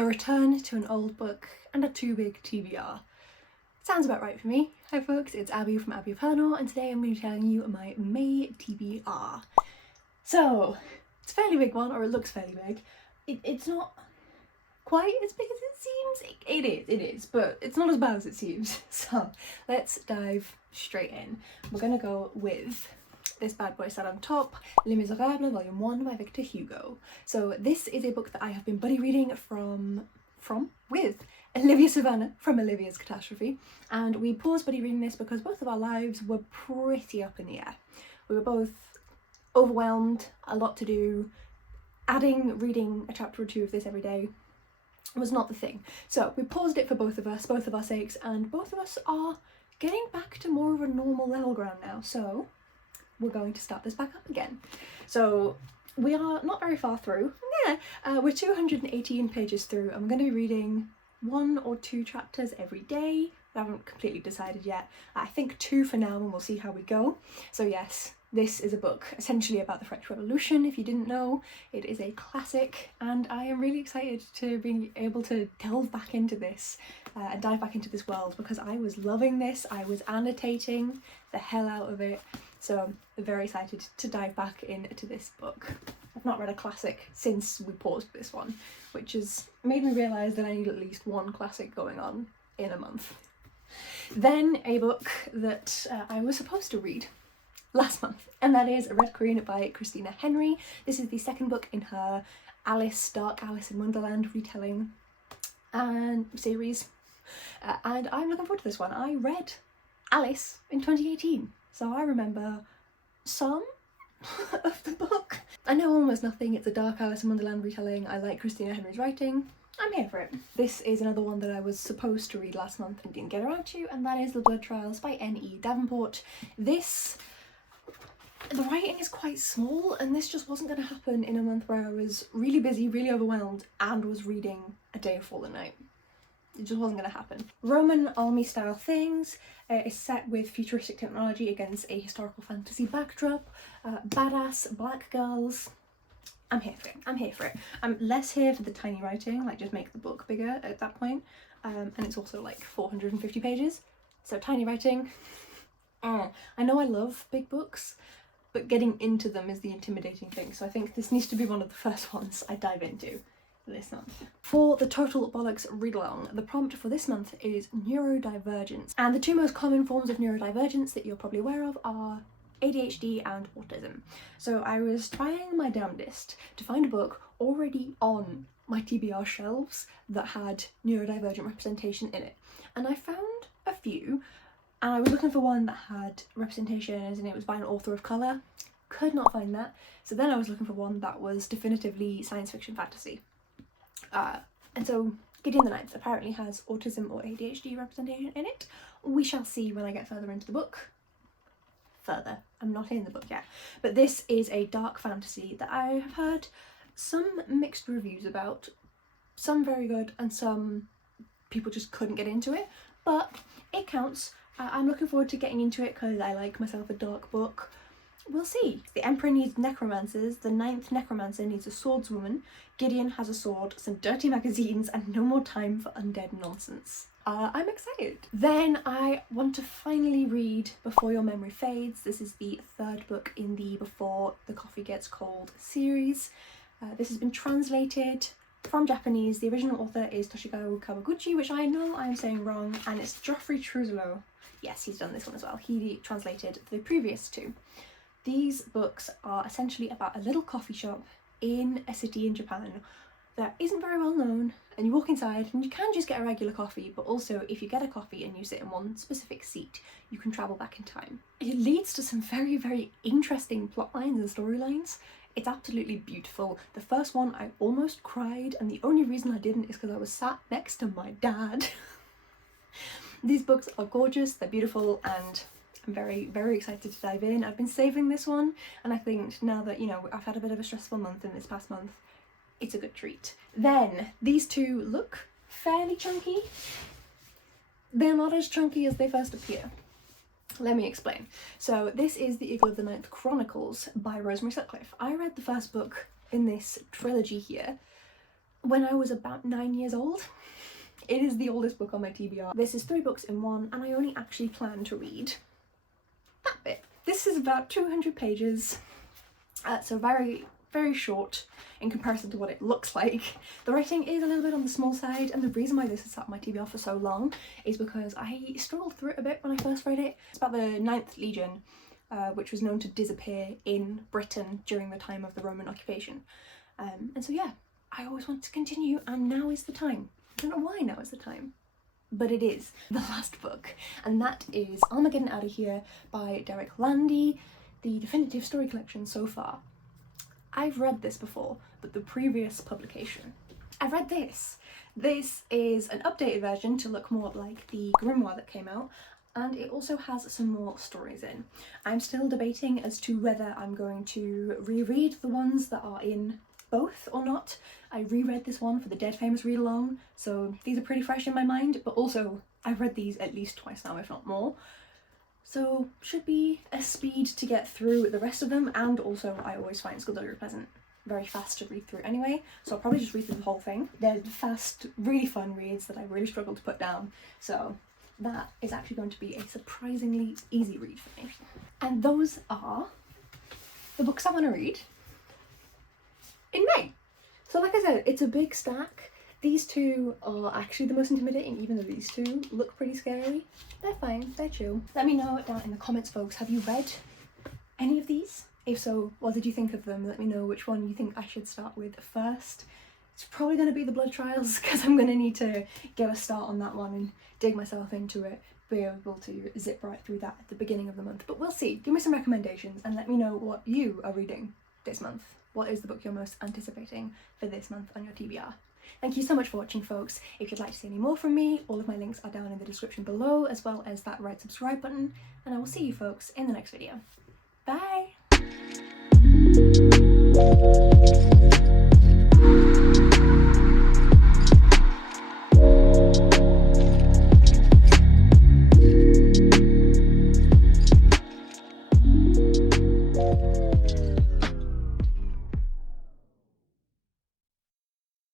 A return to an old book and a too big TBR. Sounds about right for me. Hi folks, it's Abby from Abby Pellinor, and today I'm going to be telling you my May TBR. So, it's a fairly big one, or it looks fairly big. It's not quite as big as it seems. It is, but it's not as bad as it seems. So, let's dive straight in. We're going to go with this bad boy sat on top, Les Miserables, Volume 1 by Victor Hugo. So this is a book that I have been buddy reading with Olivia Savannah from Olivia's Catastrophe, and we paused buddy reading this because both of our lives were pretty up in the air. We were both overwhelmed, a lot to do. Reading a chapter or two of this every day was not the thing. So we paused it for both of our sakes, and both of us are getting back to more of a normal level ground now. So we're going to start this back up again. So we are not very far through. We're 218 pages through, and we're going to be reading 1 or 2 chapters every day. I haven't completely decided yet. I think 2 for now, and we'll see how we go. So yes, this is a book essentially about the French Revolution, if you didn't know. It is a classic, and I am really excited to be able to delve back into this and dive back into this world, because I was loving this. I was annotating the hell out of it. So I'm very excited to dive back into this book. I've not read a classic since we paused this one, which has made me realise that I need at least one classic going on in a month. Then a book that I was supposed to read last month, and that is Red Queen by Christina Henry. This is the second book in her Dark Alice in Wonderland retelling and series, and I'm looking forward to this one. I read Alice in 2018. So I remember some of the book. I know almost nothing. It's a Dark Alice in Wonderland retelling. I like Christina Henry's writing. I'm here for it. This is another one that I was supposed to read last month and didn't get around to, and that is The Blood Trials by N.E. Davenport. The writing is quite small, and this just wasn't going to happen in a month where I was really busy, really overwhelmed, and was reading A Day of Fallen Night. It just wasn't going to happen. Roman army style things is set with futuristic technology against a historical fantasy backdrop. Badass black girls. I'm here for it. I'm less here for the tiny writing, like just make the book bigger at that point. And it's also like 450 pages. So tiny writing. I know I love big books, but getting into them is the intimidating thing. So I think this needs to be one of the first ones I dive into this month. For the Total Bollocks read-along, the prompt for this month is neurodivergence, and the 2 most common forms of neurodivergence that you're probably aware of are ADHD and autism. So I was trying my damnedest to find a book already on my TBR shelves that had neurodivergent representation in it, and I found a few, and I was looking for one that had representation as in it was by an author of colour. Could not find that, so then I was looking for one that was definitively science fiction fantasy. And so Gideon the Ninth apparently has autism or ADHD representation in it. We shall see when I get further into the book. I'm not in the book yet. But this is a dark fantasy that I have heard some mixed reviews about. Some very good, and some people just couldn't get into it. But it counts. I'm looking forward to getting into it because I like myself a dark book. We'll see. The Emperor needs necromancers, the 9th necromancer needs a swordswoman, Gideon has a sword, some dirty magazines, and no more time for undead nonsense. I'm excited. Then I want to finally read Before Your Memory Fades. This is the 3rd book in the Before the Coffee Gets Cold series. This has been translated from Japanese. The original author is Toshikazu Kawaguchi, which I know I'm saying wrong, and it's Geoffrey Trudeau. Yes, he's done this one as well. He translated the previous 2. These books are essentially about a little coffee shop in a city in Japan that isn't very well known, and you walk inside and you can just get a regular coffee, but also if you get a coffee and you sit in one specific seat, you can travel back in time. It leads to some very, very interesting plot lines and storylines. It's absolutely beautiful. The first one I almost cried, and the only reason I didn't is because I was sat next to my dad. These books are gorgeous, they're beautiful, and I'm very, very excited to dive in. I've been saving this one, and I think now that, you know, I've had a bit of a stressful month in this past month, it's a good treat. Then, these 2 look fairly chunky. They're not as chunky as they first appear. Let me explain. So this is The Eagle of the Ninth Chronicles by Rosemary Sutcliff. I read the first book in this trilogy here when I was about 9 years old. It is the oldest book on my TBR. This is 3 books in one, and I only actually plan to read that bit. This is about 200 pages, so very, very short in comparison to what it looks like. The writing is a little bit on the small side, and the reason why this has sat on my TBR for so long is because I struggled through it a bit when I first read it. It's about the 9th Legion, which was known to disappear in Britain during the time of the Roman occupation. And so yeah, I always wanted to continue, and now is the time. I don't know why now is the time, but it is the last book, and that is Armageddon, Outta Here by Derek Landy, the definitive story collection so far. I've read this before, but the previous publication. I've read this. This is an updated version to look more like the grimoire that came out, and it also has some more stories in. I'm still debating as to whether I'm going to reread the ones that are in both or not. I reread this one for the Dead Famous read along, so these are pretty fresh in my mind, but also I've read these at least twice now, if not more. So should be a speed to get through the rest of them, and also I always find Skullduggery Pleasant very fast to read through anyway, so I'll probably just read through the whole thing. They're fast, really fun reads that I really struggle to put down, so that is actually going to be a surprisingly easy read for me. And those are the books I want to read in May. So like I said, it's a big stack. These two are actually the most intimidating, even though these two look pretty scary. They're fine, they're chill. Let me know down in the comments, folks, have you read any of these? If so, what did you think of them? Let me know which one you think I should start with first. It's probably going to be the Blood Trials, because I'm going to need to get a start on that one and dig myself into it, be able to zip right through that at the beginning of the month. But we'll see. Give me some recommendations and let me know what you are reading this month. What is the book you're most anticipating for this month on your TBR? Thank you so much for watching, folks. If you'd like to see any more from me, all of my links are down in the description below, as well as that red subscribe button, and I will see you folks in the next video. Bye!